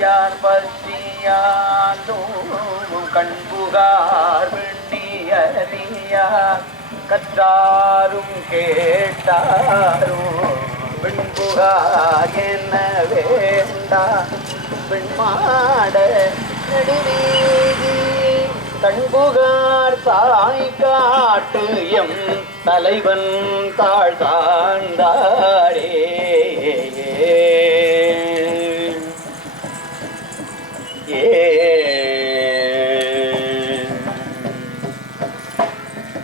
யார் பசியாலும் கண்புகார் விண்ணியறியார் கற்றாரும் கேட்டாரும் பெண்புகார் என்ன வேண்டா பெண்மாட நடுவீதி கண்புகார் தாய் காட்டு எம் தலைவன் தாழ் தாழ்ந்தாரே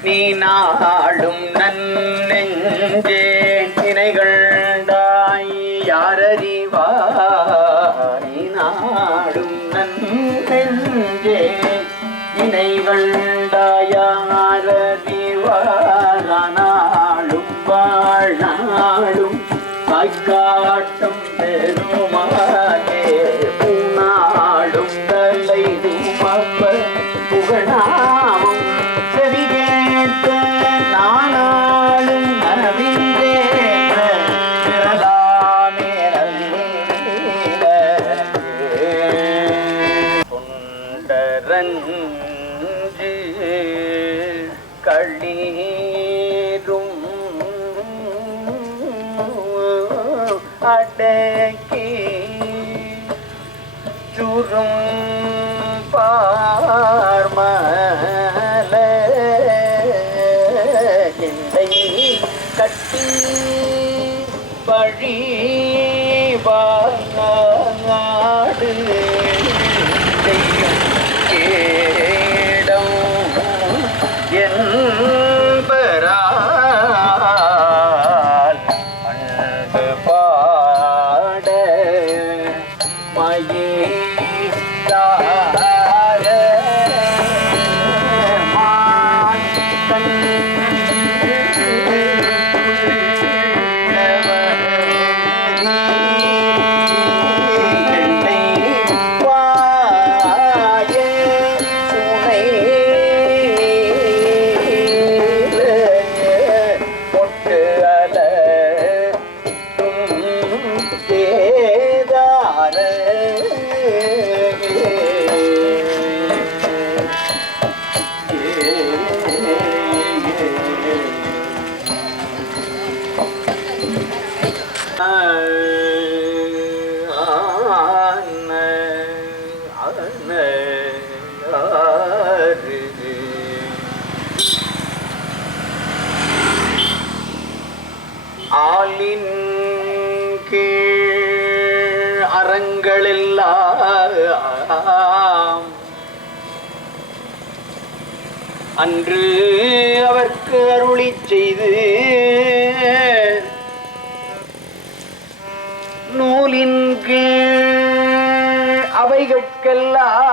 நீ நாளும் நன்னெஞ்சே தினைகண்டாய் யாரறிவார் நீ நாளும் நன்னெஞ்சே தினைகண்டாய் யாரறிவார் நாளும் வாழ்நாளும் காட்டும் பெருமானே பூநாளும் தலை துமப்ப புகழாமும் செவிகேட்ட நானாளும் நவிந்தேற்ற பிறலாமே நல்ல தொண்டரஞ்சு களீரும் அடக்கி சுரும் பார்மல எந்தை கட்டி பழி வாடு செய்யும் கேடம் என்பரால் அன்பு பாட மயே ஆலின் கீழ் அறங்களெல்லாம் அன்று அவர்க்கு அருளி செய்து நூலின் கீழ் அவைகட்கெல்லாம்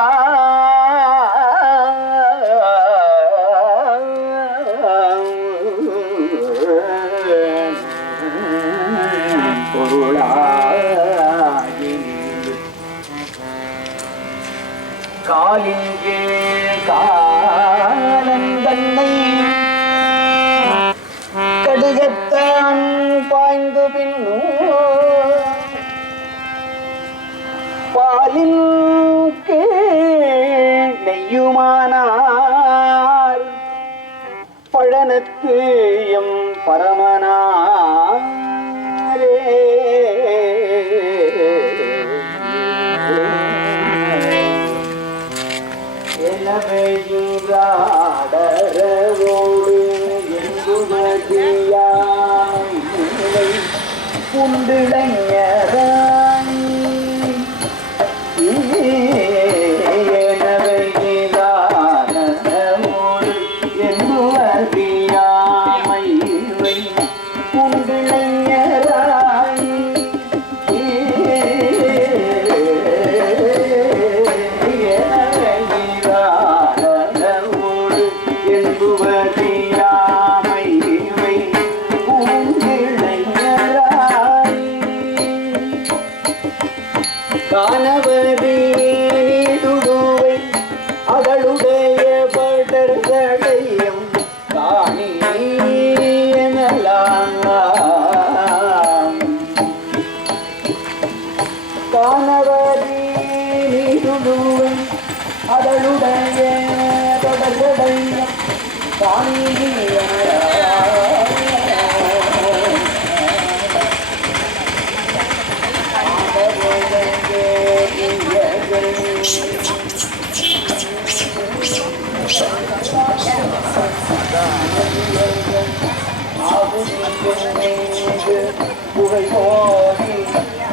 காலின் கீழ் காலன் தன்னை கடுகத்தான் பாய்ந்து பின்னோ பாலின் கீழ் நெய்யுமானார் பழனத்து எம் பரமனாரே எனவையுராடரோடு எங்குமதியாய் புண்டிளைஞராய் எனவையிலானோடு எங்குமதியாமை புண்டிளைஞராய் என்புவதியாமை பூங்கிளைஞராய் அதனுடைய தொடர்புடைய புகை போதி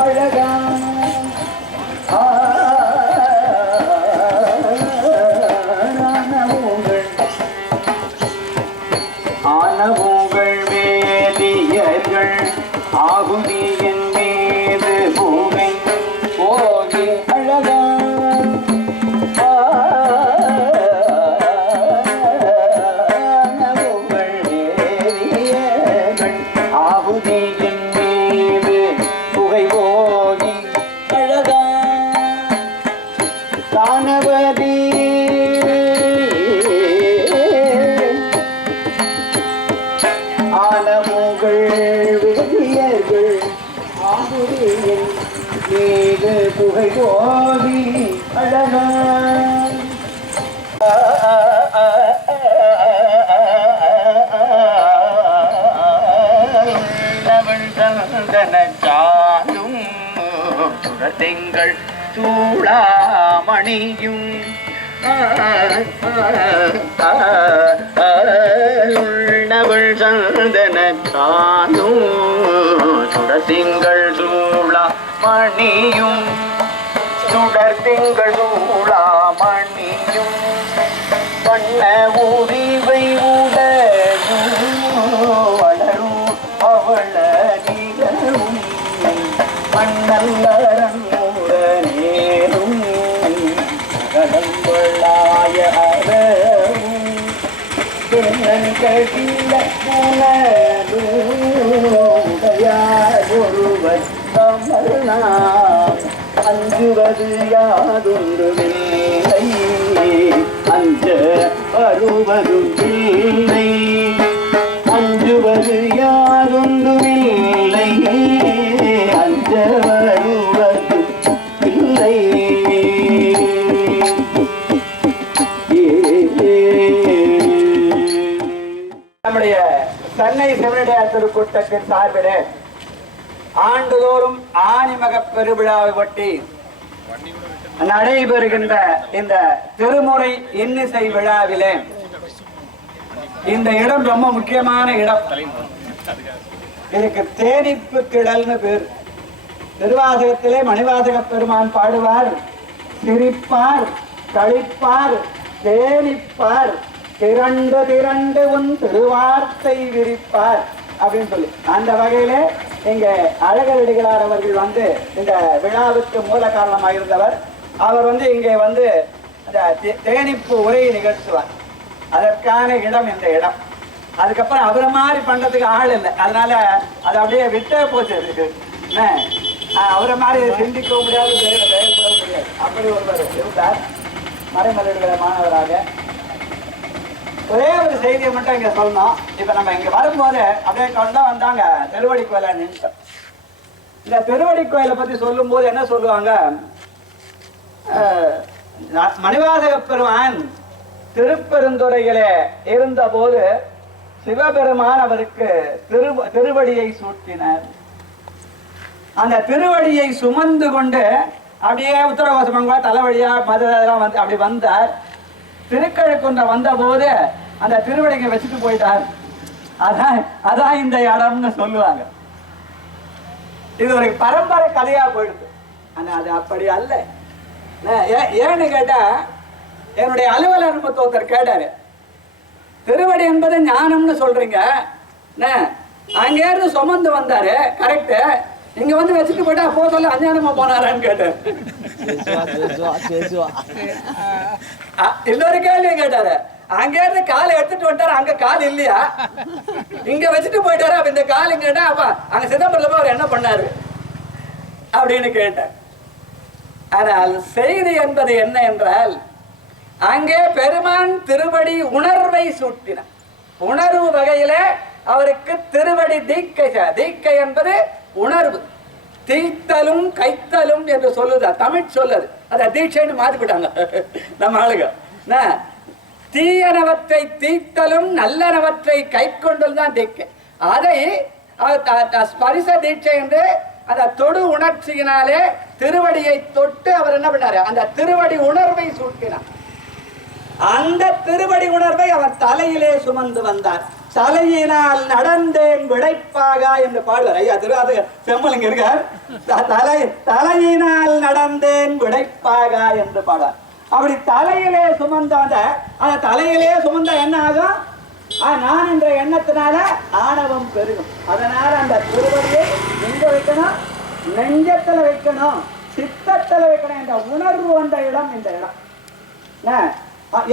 அழகா ஆனவுங்கள் வேதியர்கள் ஆகுதியின் மீது பூமி போகி அழகா ஆனவுங்கள் வேதியர்கள் ஆகுதியின் மீது புகை போகி அழகா தானவதி ஆனமுகள் வேதியர்கள் ஆகுதியின் மீது புகை போகி அழகா சாலும் திங்கள் சூளாமணியும் உள்ளவள் சந்தன சாலும் சுடத்திங்கள் சூளா மணியும் சுடத்திங்கள் சூளா மணியும் வண்ண உரிவை உடலும் வளரும் அவள நிகழும் மண்ணல்லரங்கூடனேரும் கடம்பளாய அறவும் தென்னன் கழில உணர்வுடையார் ஒருவர் தமிழ்நாம் அஞ்சுவது யாதொன்றுமில்லை அஞ்ச வருவதும் இல்லை அஞ்சுவது யாதொன்றுமில்லை அஞ்ச வருவதும் இல்லை. நம்முடைய சென்னை சிவனடியார் திருக்கூட்டத்தின் சார்பிலே ஆண்டுதோறும் ஆணிமக பெருவிழாவை ஒட்டி நடைபெறுகின்ற இந்த திருமுறை இன்னிசை விழாவிலே இந்த இடம் ரொம்ப முக்கியமான இடம். இதுக்கு தேனிப்பு திடல்னு பேர். திருவாசகத்திலே மணிவாசக பெருமான் பாடுவார், சிரிப்பார், கழிப்பார், தேனிப்பார், திரண்டு திரண்டு உன் திருவார்த்தை விரிப்பார் அப்படின்னு சொல்லி அந்த வகையிலே இங்க அழகரடிகளார் அவர்கள் வந்து இந்த விழாவுக்கு மூல காரணமாக இருந்தவர். அவர் வந்து இங்கே வந்து தேனிப்பு உரையை நிகழ்த்துவார். அதற்கான இடம் இந்த இடம். அதுக்கப்புறம் அவரை மாதிரி பண்றதுக்கு ஆள் இல்லை, அதனால அது அப்படியே விட்டே போச்சு. இருக்கு அவரை மாதிரி சிந்திக்கவும் முடியாது, செயல்பட முடியாது. அப்படி ஒருவர் இருந்தார் மறைமலைகளை மாணவராக. ஒரே ஒரு செய்தியை மட்டும் இங்க சொல்லணும். இப்ப நம்ம இங்க வரும்போது அப்படியே கொண்டா வந்தாங்க திருவடி கோயில நின்றுட்டோம். இந்த திருவடி கோயிலை பத்தி சொல்லும் போது என்ன சொல்லுவாங்க, மணிவாசக பெருமான் திருப்பெருந்துறையிலே இருந்த போது சிவபெருமான் அவருக்கு திருவடியை சூட்டினார். அந்த திருவடியை சுமந்து கொண்டு அப்படியே உத்தரகோசமங்கா தலைவழியா மதுரை வந்து அப்படி வந்தார். திருக்கழுக்குன்ற வந்த போது அந்த திருவடியை வச்சுட்டு போயிட்டார். அதான் இந்த இடம்னு சொல்லுவாங்க. இது ஒரு பரம்பரை கதையா போயிடுது. ஆனா அது அப்படி அல்ல. ஏன்னு கேட்டா, என்னுடைய அலுவலர் ஒருத்தர் கேட்டாரு, திருவடி என்பது ஞானம்னு சொல்றீங்க, அங்கே இருந்து சுமந்து வந்தாரு கரெக்ட், இங்க வந்து வச்சுட்டு போயிட்டா போ சொல்ல அஞ்ஞானமா போனாரான்னு கேட்டாரு. இன்னொரு கேள்வி கேட்டாரு, அங்க இருந்து காலை எடுத்துட்டு வந்துட்டாரு, அங்க கால் இல்லையா, இங்க வச்சுட்டு போயிட்டாரு, அப்ப இந்த கால் இங்க அப்ப அங்க சிதம்பரத்துல அவர் என்ன பண்ணாரு அப்படின்னு கேட்டார். ஆனால் செய்தி என்பது என்ன என்றால், அங்கே பெருமான் திருவடி உணர்வை சூட்டினார். உணர்வு வகையில அவருக்கு திருவடி தீக்கை. தீக்கை என்பது உணர்வு. தீத்தலும் கைத்தலும் என்று சொல்லுதா தமிழ் சொல்லுது. அத தீட்சைன்னு மாத்திவிட்டாங்க நம்ம ஆளுங்க. தீயனவற்றை தீர்த்தலும் நல்லனவற்றை கை கொண்டல் தான் தீட்சை. அதை ஸ்பரிச தீட்சை என்று அந்த தொடு உணர்ச்சியினாலே திருவடியை தொட்டு அவர் என்ன பண்ணாரு, அந்த திருவடி உணர்வை சூட்டினார். அந்த திருவடி உணர்வை அவர் தலையிலே சுமந்து வந்தார். தலையினால் நடந்தேன் விடைப்பாக என்று பாடுவார். ஐயா திரு செம்மலிங்க இருக்கார். தலையினால் நடந்தேன் விடைப்பாக என்று பாடுவார். அப்படி தலையிலே சுமந்த அந்த தலையிலே சுமந்த என்ன ஆகும், நான் என்ற எண்ணத்தினால ஆணவம் பெருகும். அதனால அந்த திருவடியை எங்க வைக்கணும், நெஞ்சத்துல வைக்கணும், சித்தத்துல வைக்கணும். இந்த உணர்வு வந்த இடம் இந்த இடம்.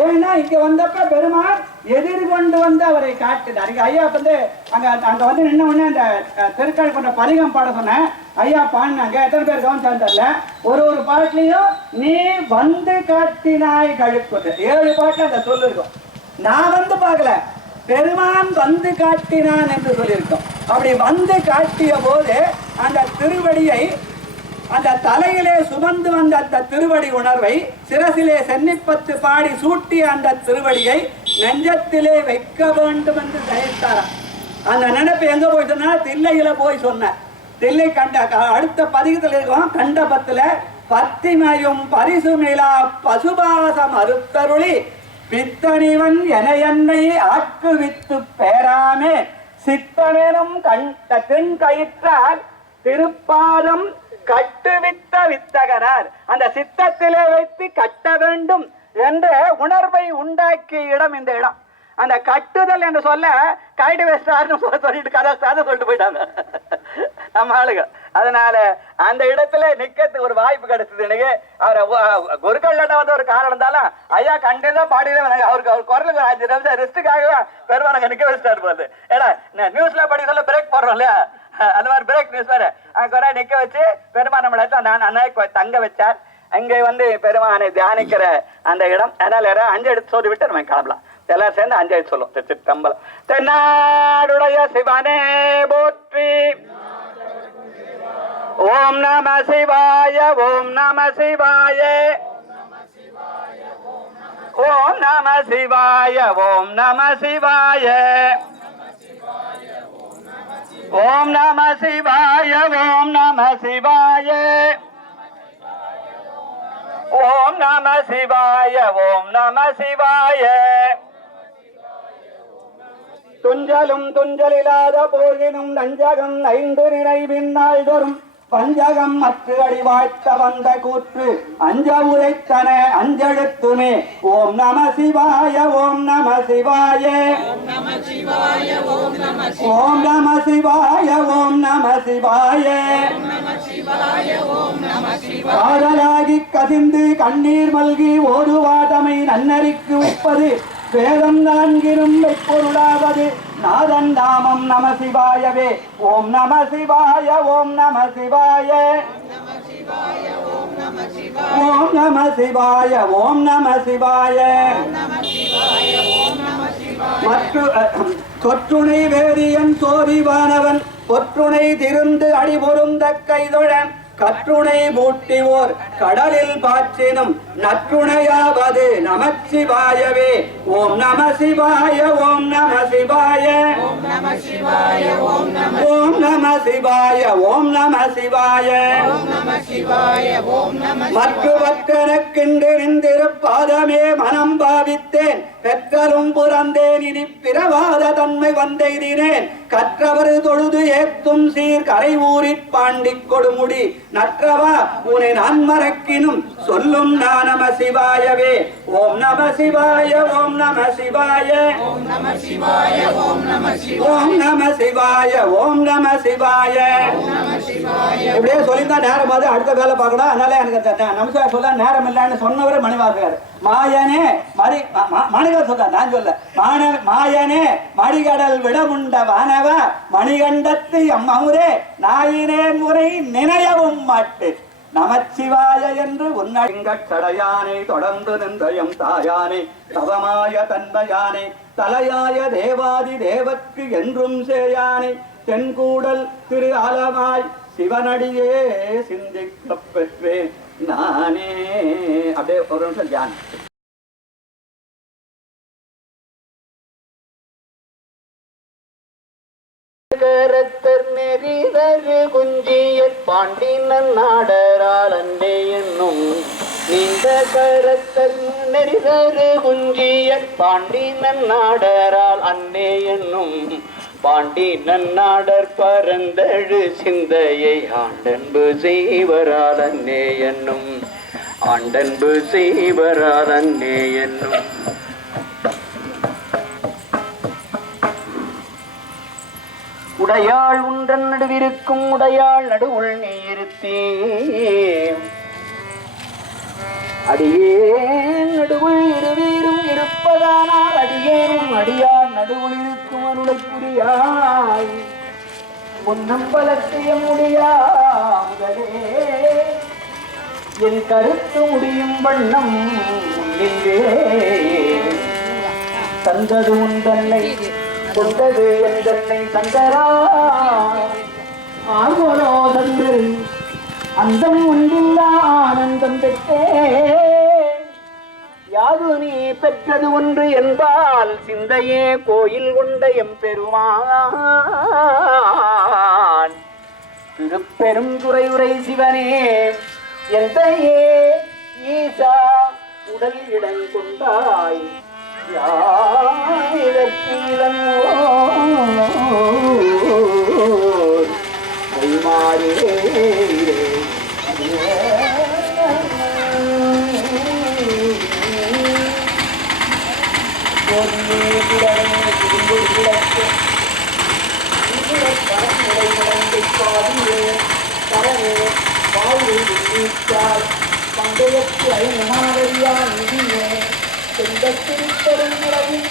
ஏன்னா இங்க வந்தப்ப பெருமாள் எதிர்கொண்டு வந்து அவரை காட்டுனார். இங்க ஐயா வந்து அங்க வந்து நின்ன உடனே அந்த திருக்கால் கொண்ட பதிகம் பாட சொன்னேன். ஐயா பாடினாங்க. எத்தனை பேர் கவனிச்சார்ல, ஒரு பாட்டுலயும் நீ வந்து காட்டினாய் கழுக்கு 7 பாட்டுல அந்த சொல்லு இருக்கும். நான் வந்து பார்க்கல, பெருமான் வந்து காட்டினான் என்று சொல்லியிருக்கோம். அப்படி வந்து காட்டிய போது அந்த திருவடியை அந்த தலையிலே சுமந்து வந்த அந்த திருவடி உணர்வை சிரசிலே சென்னிப்பத்து பாடி சூட்டிய அந்த திருவடியை நெஞ்சத்திலே வைக்க வேண்டும் என்று நினைத்தாராம். அந்த நினைப்பு எங்க போய் சொன்னா, தில்லையில போய் சொன்ன. தில்லை அடுத்த பதிகத்தில் இருக்கும். கண்டபத்துல பத்திமையும் பரிசுமிலா பசுபாசம் அறுத்தருளி பித்தனிவன் என என்னை ஆக்குவித்து பேராமே சித்தனெனும் தென் கயிற்றால் திருப்பாதம் கட்டுவித்த வித்தகனார். அந்த சித்தத்திலே வைத்து கட்ட வேண்டும் என்ற உணர்வை உண்டாக்கிய இடம் இந்த இடம். அந்த கட்டுதல் என்று சொல்ல கைடு வேஸ்டார்னு சொல்லிட்டு கதை சொல்லிட்டு போயிட்டாங்க நம்ம ஆளுங்க. அதனால அந்த இடத்துல நிக்கிறதுக்கு ஒரு வாய்ப்பு கிடைச்சது எனக்கு. அவரை குருக்கள்கிட்ட வந்து ஒரு காரணம் இருந்தாலும் ஐயா கண்டிப்பா பாடிதான் அவருக்கு அவர் குரலுக்கு 5 நிமிஷம் ரெஸ்ட்டுக்காக பெருமாள் நிக்க வச்சுட்டாரு போகுது. ஏன்னா நியூஸ்ல படி சொல்ல பிரேக் போடுறோம் இல்லையா, அந்த மாதிரி பிரேக் நியூஸ் வேற அங்க நிக்க வச்சு பெருமாள் நம்மள தங்க வச்சார். அங்கே வந்து பெருமானை தியானிக்கிற அந்த இடம். அதனால 5 எடுத்து சொல்லி விட்டு நம்ம கிளம்பலாம். எல்லாரும் சேர்ந்து 5 எடுத்து சொல்லும். திருச்சிற்றம்பலம். தென்னாடுடைய சிவனே போற்றி. ஓம் நம சிவாய ஓம் நம சிவாய ஓம் நம சிவாய ஓம் நம சிவாய ஓம் நம சிவாய ஓம் நம சிவாய ஓம் நம சிவாய ஓம் நம சிவாய. துஞ்சலும் துஞ்சலில்லாத போகினும் நஞ்சகம் 5 நினைவின்னாள் தோறும் பஞ்சகம் மற்ற அடி வாழ்த்த வந்த கூற்று அஞ்ச உரைத்தன அஞ்செழுத்துமே. ஓம் நம சிவாய ஓம் நம சிவாய ஓம் நம சிவாய ஓம் நம சிவாய காதலாகி கசிந்து கண்ணீர் மல்கி ஓடுவாதமை நன்னறிக்கு வைப்பது வேதம் 4 பொருளாவது நாதன் நாமம் நம சிவாயவே. ஓம் நம சிவாய ஓம் நம சிவாய ஓம் நம சிவாய ஓம் நம சிவாய. தொற்றுணை வேதியன் சோதிவானவன் பொற்றுணை திருந்து அடிபொருந்த கைதொழன் கற்றுணை மூட்டிவோர் கடலில் பாற்றினும் நற்றுணையாவது நமச்சிவாயவே. ஓம் நம சிவாய ஓம் நம சிவாய ஓம் நம சிவாய ஓம் நம சிவாய மற்றவற்றெனக்கென்றிருப்பாதமே மனம் பாவித்தேன் பெற்றலும் புறந்தேன் இனி பிறவாத தன்மை வந்தெய்தினேன் கற்றவர் தொழுது ஏத்தும் சீர் கரை ஊரிற் பாண்டிக் கொடுமுடி நற்றவா உனை நான் மறக்கினும் சொல்லும் நம சிவாயவே. ஓம் நம சிவாய ஓம் நம சிவாய ஓம் நம சிவாய ஓம் நம சிவாய. இப்படியே சொல்லிதான் நேரம் அது அடுத்த வேலை பார்க்கணும். அதனால எனக்கு நமஸ்காரம் சொல்ல நேரம் இல்லைன்னு சொன்னவரே மணிவாசகர். மாயனே மணிகர் சொல்ற, நான் சொல்ல மாயனே மணிகடல் விடமுண்ட வானவ மணிகண்டத்து அம்மமுதே நாயினே முறை நினையவும் மாட்டு நமச்சிவாய என்று உன்னடயானை தொடர்ந்து நின்றயம் தாயானை தவமாய தன்மையானை தலையாய தேவாதி தேவற்கு என்றும் சேயானை தென்கூடல் திரு ஆலமாய் சிவனடியே சிந்திக்க பெற்றேன் நானே அப்படியே ஒரு நிமிஷம் தியானம். கரத்தர் நெறிதரு குஞ்சியற் பாண்டினன் நாடரால் அன்னே என்னும் நீண்ட கரத்தர் நெறிதரு குஞ்சியற் பாண்டினன் நாடரால் அன்னே என்னும் பாண்டி நன்னாடர் பரந்தழு சிந்தையை ஆண்டன்பு செய்வரால் அன்னே என்னும் ஆண்டன்பு செய்வரால் அன்னே என்னும் உடையாள் உன்றன் நடுவிருக்கும் உடையாள் நடுவுள் நீ இருத்தே அடியேன் நடுவுள் இருவீரும் இருப்பதானால் அடியேனும் அடியார் நடுவுள் இருக்கும் அருளை புரியாய் பொன்னம்பலத்தைய முடியாதே என் கருத்து முடியும் வண்ணம் முன்னின்றே தந்தது உன் தன்னை கொண்டது என் தன்னை தந்தரா ஆர்வரோ தந்து அந்தம் ஒன்றில்லா ஆனந்தம் பெற்றே யாது நீ பெற்றது ஒன்று என்பால் சிந்தையே கோயில் கொண்ட எம்பெருமான் திருப்பெரும் துறையுரை சிவனே எந்தையே ஈசா உடல் இடம் கொண்டாய் கைமாறே பண்டையத்து ஐநமாவரியா நிதியே செந்தத்திருப்பெரும் முறையில்